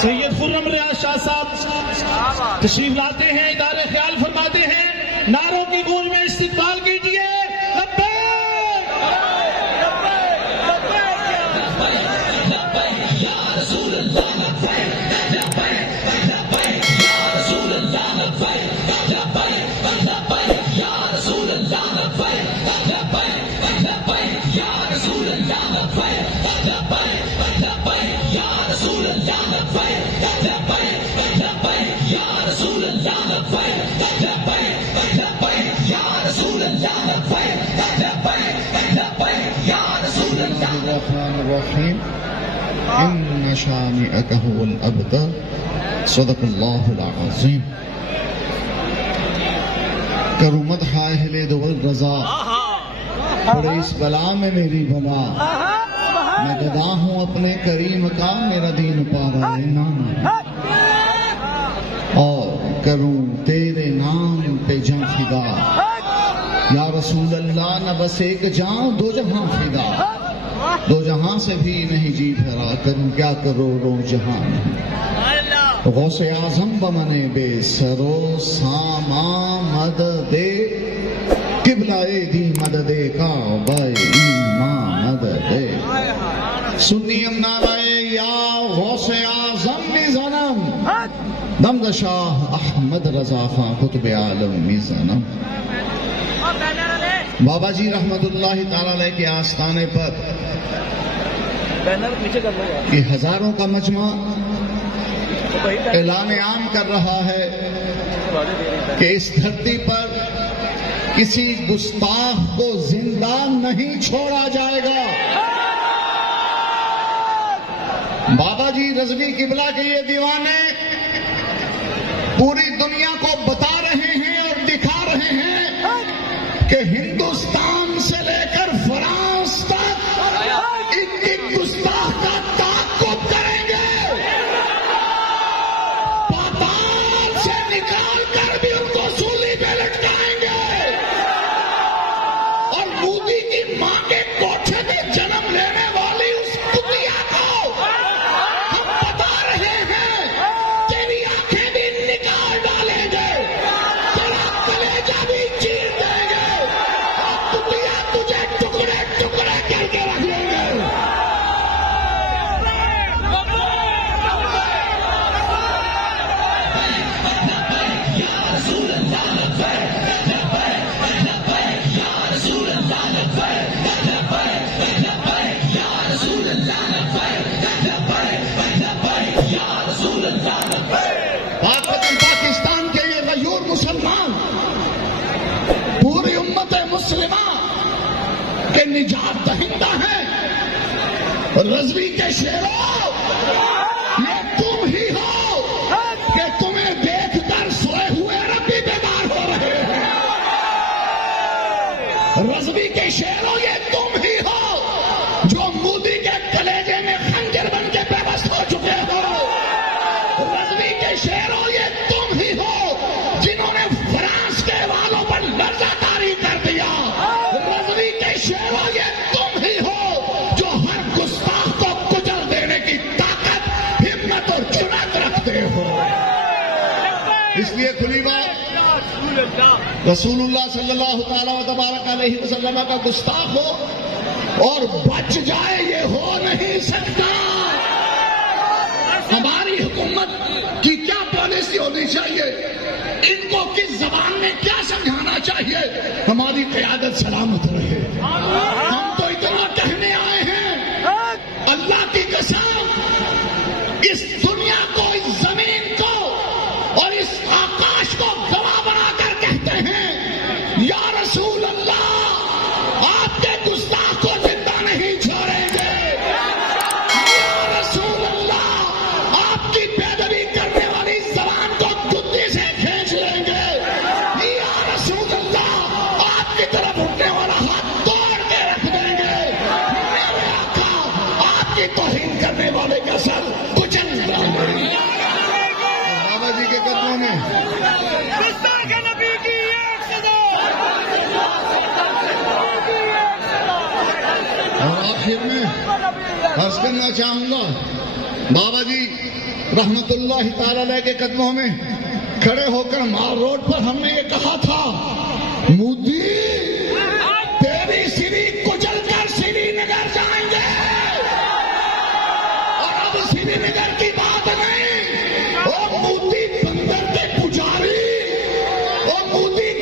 سید خرم ریاض شاہ صاحب تشریف لاتے ہیں، ادارے خیال فرماتے ہیں، نعروں کی گونج میں استقبال کیجیے۔ الرحمن الرحیم ان شانئک هو الابتر صدق اللہ العظیم۔ کرو مدح اہل دول رضا، پڑے اس بلا میں میری بلا، میں گدا ہوں اپنے کریم کا، میرا دین پارا نام، اور کروں تیرے نام پہ جان فدا، یا رسول اللہ نہ بس ایک جان دو جہاں فدا، دو جہاں سے بھی نہیں جی بھرا، کروں کیا کروڑوں جہاں نہیں۔ غوث اعظم بمنے بے سرو ساما مدد قبلہ دی مدد کعبہ ایمان مدد سنیم نعرہ یا غوث اعظم میزانم دمد شاہ احمد رضا خان قطب عالم میزانم۔ بابا جی رحمت اللہ تعالی علیہ کے آستانے پر یہ ہزاروں کا مجمع اعلان عام کر رہا ہے کہ اس دھرتی پر کسی گستاخ کو زندہ نہیں چھوڑا جائے گا۔ بابا جی رضوی قبلہ کے یہ دیوانے پوری دنیا کو بتا رہے ہیں اور دکھا رہے ہیں کہ ہندوستان سے لے کر فرانس تک ایک گستاخ کا تعاقب کریں گے، پاتال سے نکال کر بھی ان کو سولی پہ لٹکائیں گے، اور مودی کی ماں کے کوٹھے میں جنم لینے والی اس کتیا کو ہم بتا رہے ہیں تیری آنکھیں بھی نکال ڈالیں گے، تیرا کلیجہ بھی چیر دیں گے، اور کتیا تجھے ٹکڑے ٹکڑے کر کے رکھ دیں گے۔ پاکستان کے یہ غیور مسلمان پوری امت مسلمہ کے نجات دہندہ ہیں۔ رضوی کے شیروں، یہ تم ہی ہو کہ تمہیں دیکھ کر سوئے ہوئے عرب بھی بیدار ہو رہے ہیں۔ رضوی کے شیروں، یہ تم ہی ہو جو مودی کے کلیجے میں خنجر بن کے پیوست ہو چکے ہو۔ رضوی کے شیروں، یہ تم ہی ہو جنہوں نے فرانس کے والوں پر لرزہ طاری کر دیا۔ رضوی کے شیروں، یہ تم ہی ہو جو ہر گستاخ کو کچل دینے کی طاقت، ہمت اور جرأت رکھتے ہو۔ اس لیے کھلی بات، رسول اللہ صلی اللہ تعالیٰ تبارک علیہ وسلم کا گستاخ ہو اور بچ جائے، یہ ہو نہیں سکتا۔ ہماری حکومت کی کیا پالیسی ہونی چاہیے، ان کو کس زبان میں کیا سمجھانا چاہیے، ہماری قیادت سلامت رہے۔ ہم تو اتنا کہنے آئے ہیں، اللہ کی قسم، اس دنیا کو، اس زمین کو اور اس آکاش کو گواہ بنا کر کہتے ہیں، یا رسول اللہ آپ کے گستاخ کو زندہ نہیں چھوڑیں گے، یا رسول اللہ آپ کی پیدوی کرنے والی زبان کو جوتی سے کھینچ لیں گے، یا رسول اللہ آپ کی طرف اٹھنے والا ہاتھ توڑ کے رکھ دیں گے، میرے آقا آپ کی توہین کرنے والے کا سر کچل دیں گے۔ بابا جی کے قدموں میں اور آخر میں عرض کرنا چاہوں گا، بابا جی رحمت اللہ تعالی علیہ کے قدموں میں کھڑے ہو کر مال روڈ پر ہم نے یہ کہا تھا، مودی تیری سری کچل کر سری نگر جائیں گے، اور اب سری نگر کی بات نہیں، وہ مودی بندر کے پجاری، وہ مودی